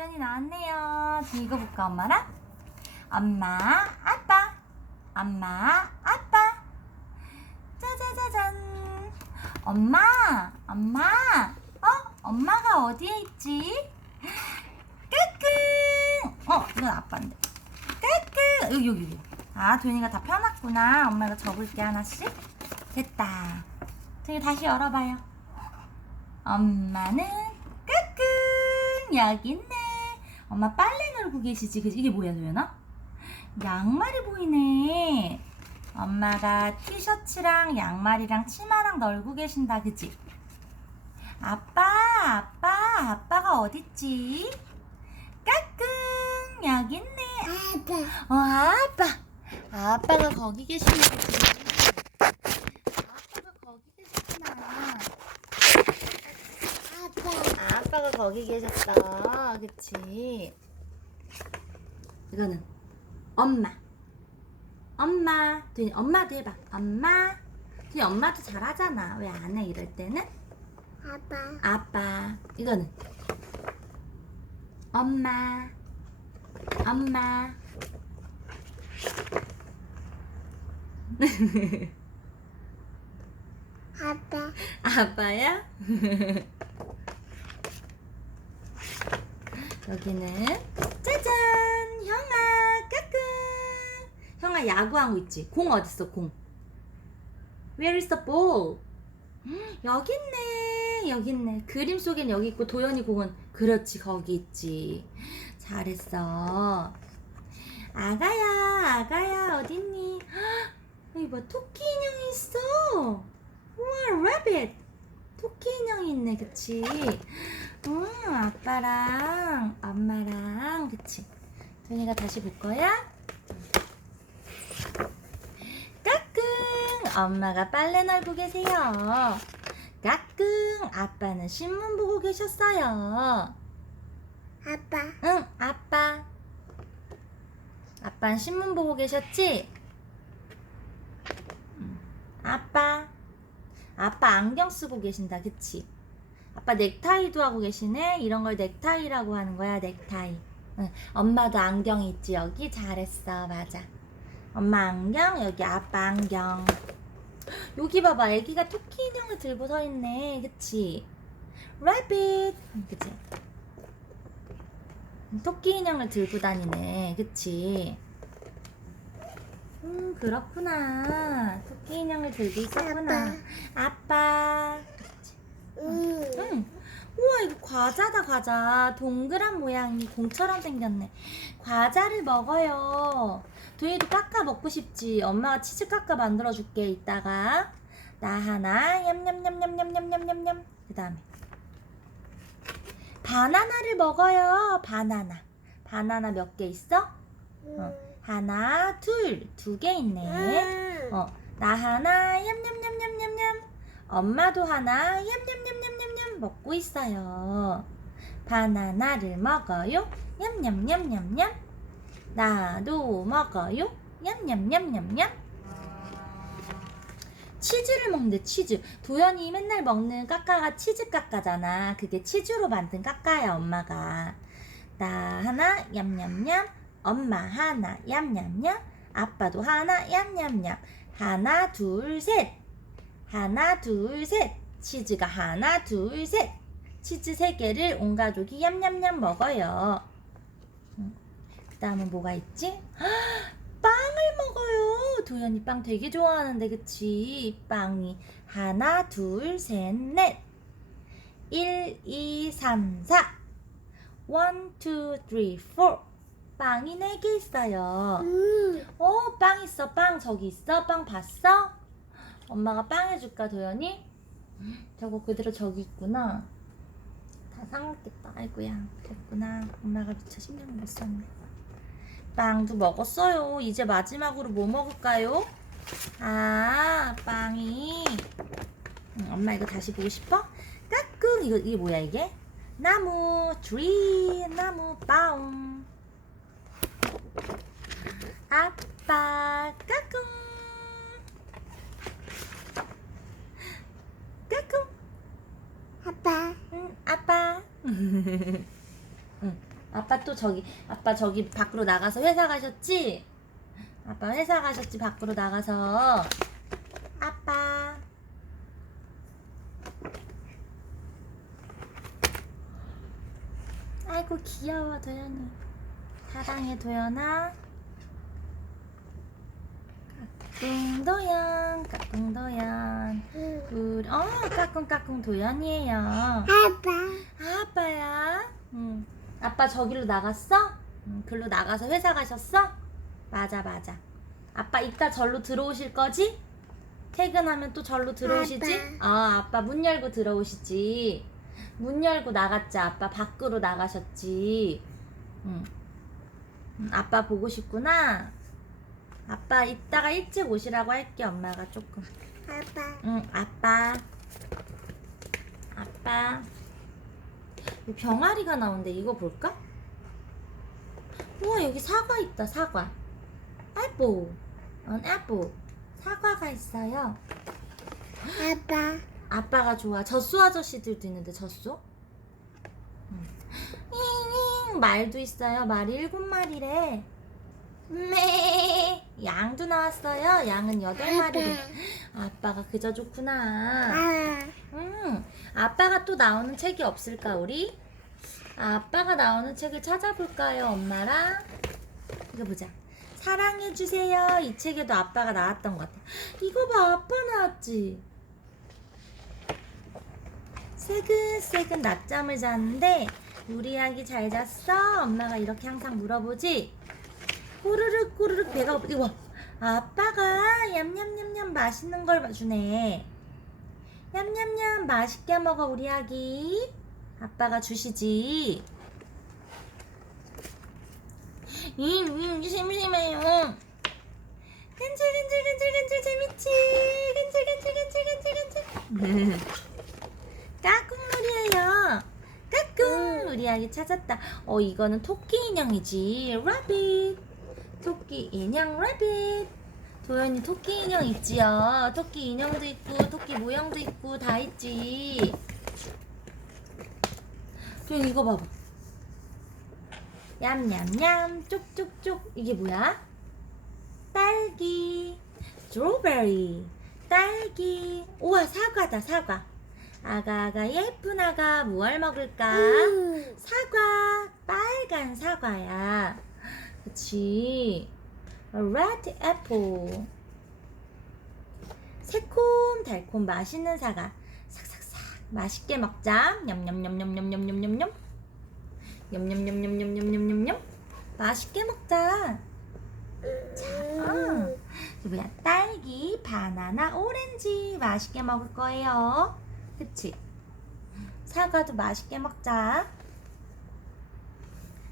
도현이 나왔네요. 지금 읽어볼까, 엄마랑? 엄마, 아빠. 엄마, 아빠. 짜자자잔. 엄마, 엄마. 어? 엄마가 어디에 있지? 끄끄. 어, 이건 아빠인데. 끄끄. 여기, 여기, 여기. 아, 도현이가 다 펴놨구나. 엄마가 적을게, 하나씩. 됐다. 도현이 다시 열어봐요. 엄마는 끄끄 여기 있네. 엄마 빨래 널고 계시지? 그지? 이게 뭐야, 도현아? 양말이 보이네. 엄마가 티셔츠랑 양말이랑 치마랑 널고 계신다, 그지? 아빠, 아빠, 아빠가 어딨지? 까꿍, 여기 있네. 아빠. 어, 아빠. 아빠가 거기 계시네, 그지? 아빠가 거기 계셨구나. 아빠. 아빠가 거기 계셨어. 그치? 이거는 엄마. 엄마. 도현이 엄마도 해봐. 엄마. 도현이 엄마도 잘하잖아. 왜 안 해? 이럴 때는? 아빠. 아빠. 이거는 엄마. 엄마. 아빠. 아빠야? 여기는 짜잔! 형아 까꿍 형아 야구하고 있지? 공 어딨어 공? Where is the ball? 음, 여기 있네 여기 있네. 그림 속엔 여기 있고 도연이 공은 그렇지 거기 있지. 잘했어. 아가야 아가야 어딨니? 헉, 여기 뭐 토끼 인형이 있어. 우와 rabbit 토끼 인형이 있네 그치? 응 아빠랑 엄마랑 그치? 도현이가 다시 볼 거야? 까꿍! 엄마가 빨래 널고 계세요. 까꿍! 아빠는 신문 보고 계셨어요. 아빠. 응 아빠. 아빠는 신문 보고 계셨지? 응, 아빠 아빠 안경 쓰고 계신다 그치? 아빠 넥타이도 하고 계시네? 이런 걸 넥타이라고 하는 거야 넥타이. 응, 엄마도 안경 있지 여기? 잘했어 맞아. 엄마 안경 여기 아빠 안경. 여기 봐봐 애기가 토끼 인형을 들고 서 있네 그치? 응, 그치? 토끼 인형을 들고 다니네. 그치? 음, 그렇구나. 토끼 인형을 들고 있었구나. 아빠. 응. 응. 우와, 이거 과자다, 과자. 동그란 모양이 공처럼 생겼네. 과자를 먹어요. 도희도 까까 먹고 싶지? 엄마가 치즈 까까 만들어줄게, 이따가. 나 하나, 냠냠냠냠냠냠냠냠. 그 다음에. 바나나를 먹어요. 바나나. 바나나 몇 개 있어? 어. 하나, 둘, 두 개 있네. 응. 어, 나 하나, 냠냠냠냠냠냠. 엄마도 하나, 냠냠냠냠냠냠 먹고 있어요. 바나나를 먹어요. 냠냠냠냠냠. 나도 먹어요. 냠냠냠냠냠. 치즈를 먹는데 치즈. 도연이 맨날 먹는 까까가 치즈 까까잖아. 그게 치즈로 만든 까까야, 엄마가. 나 하나, 냠냠냠. 엄마 하나, 냠냠냠. 아빠도 하나, 냠냠냠. 하나, 둘, 셋. 하나, 둘, 셋. 치즈가 하나, 둘, 셋. 치즈 세 개를 온 가족이 냠냠냠 먹어요. 그 다음은 뭐가 있지? 빵을 먹어요. 도연이 빵 되게 좋아하는데, 그치? 빵이 하나, 둘, 셋, 넷. 1, 2, 3, 4. 1, 2, 3, 4. 빵이 4개 있어요. 응. 어, 빵 있어, 빵. 저기 있어? 빵 봤어? 엄마가 빵 해줄까, 도연이? 저거 그대로 저기 있구나. 다 상했겠다. 아이고야, 그랬구나. 엄마가 미처 신경을 못 썼네. 빵도 먹었어요. 이제 마지막으로 뭐 먹을까요? 아, 빵이. 응, 엄마 이거 다시 보고 싶어? 까꿍. 이거, 이게 뭐야, 이게? 나무, 트리, 나무, 바움. 아빠 까꿍. 까꿍. 아빠. 응 아빠. 응. 아빠 또 저기 아빠 저기 밖으로 나가서 회사 가셨지? 아빠 회사 가셨지 밖으로 나가서? 아빠. 아이고 귀여워 도연이. 사랑해 도연아 까꿍도연 까꿍도연 응. 우리 어 까꿍까꿍 도연이에요 아빠. 아빠야 응 아빠 저기로 나갔어? 응 글로 나가서 회사 가셨어? 맞아 맞아 아빠 이따 절로 들어오실 거지? 퇴근하면 또 절로 들어오시지? 어 아빠 문 열고 들어오시지 문 열고 나갔지 아빠 밖으로 나가셨지 응. 응, 아빠 보고 싶구나 아빠 이따가 일찍 오시라고 할게 엄마가 조금 아빠. 응, 아빠. 아빠. 이 병아리가 나온대. 이거 볼까? 우와, 여기 사과 있다, 사과. 애플. 어, 애플. 사과가 있어요. 아빠. 아빠가 좋아. 젖소 아저씨들도 있는데, 젖소? 응. 잉잉, 말도 있어요. 말이 일곱 마리래. 네. 양도 나왔어요. 양은 여덟 마리래. 아빠가 그저 좋구나. 아. 음, 아빠가 또 나오는 책이 없을까, 우리? 아빠가 나오는 책을 찾아볼까요, 엄마랑? 이거 보자. 사랑해주세요. 이 책에도 아빠가 나왔던 것 같아. 이거 봐, 아빠 나왔지? 새근새근 낮잠을 잤는데, 우리 아기 잘 잤어? 엄마가 이렇게 항상 물어보지? 꼬르륵 꼬르륵 배가 고프 이거 봐. 아빠가 얌얌얌얌 맛있는 걸 주네. 냠냠냠 맛있게 먹어 우리 아기. 아빠가 주시지. 잉잉 심심해요. 근질근질근질근질 재밌지? 근질근질근질근질근질. 까꿍놀이에요. 까꿍. 우리 아기 찾았다. 어 이거는 토끼 인형이지. 라빗 토끼 인형 라빗 도현이 토끼 인형 있지요. 토끼 인형도 있고 토끼 모형도 있고 다 있지. 도현 이거 봐봐. 냠냠냠 쪽쪽쪽 이게 뭐야? 딸기 스트로베리 딸기 우와 사과다 사과 아가아가 예쁜 아가 무얼 먹을까? 음. 사과 빨간 사과야 그치 red apple 새콤달콤 맛있는 사과 삭삭삭 맛있게 먹자 냠냠냠냠냠냠냠냠 냠 냠냠냠냠냠냠냠냠 맛있게 먹자 아, 이거 뭐야 딸기 바나나 오렌지 맛있게 먹을 거예요 그치 사과도 맛있게 먹자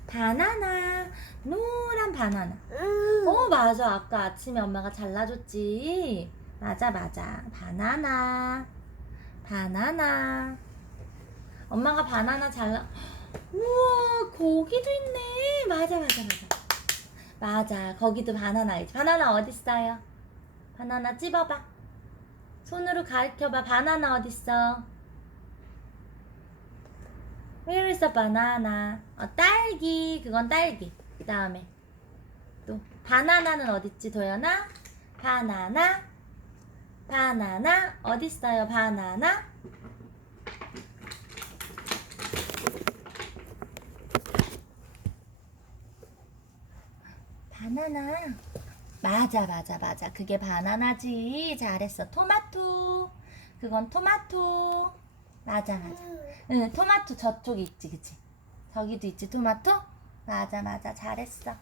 바나나. 노란 바나나. 음. 어 맞아. 아까 아침에 엄마가 잘라줬지. 맞아 맞아. 바나나. 바나나. 엄마가 바나나 잘라 우와 고기도 있네. 맞아 맞아 맞아. 맞아. 거기도 바나나 있지. 바나나 어딨어요? 바나나 찝어봐. 손으로 가르쳐봐. 바나나 어딨어? Where is the banana? 어, 딸기 그건 딸기. 그 다음에 또 바나나는 어딨지 도연아? 바나나? 바나나? 어딨어요 바나나? 바나나. 맞아 맞아 맞아. 그게 바나나지. 잘했어. 토마토. 그건 토마토. 맞아 맞아. 응 토마토 저쪽에 있지 그치 저기도 있지. 토마토? 맞아 맞아. 잘했어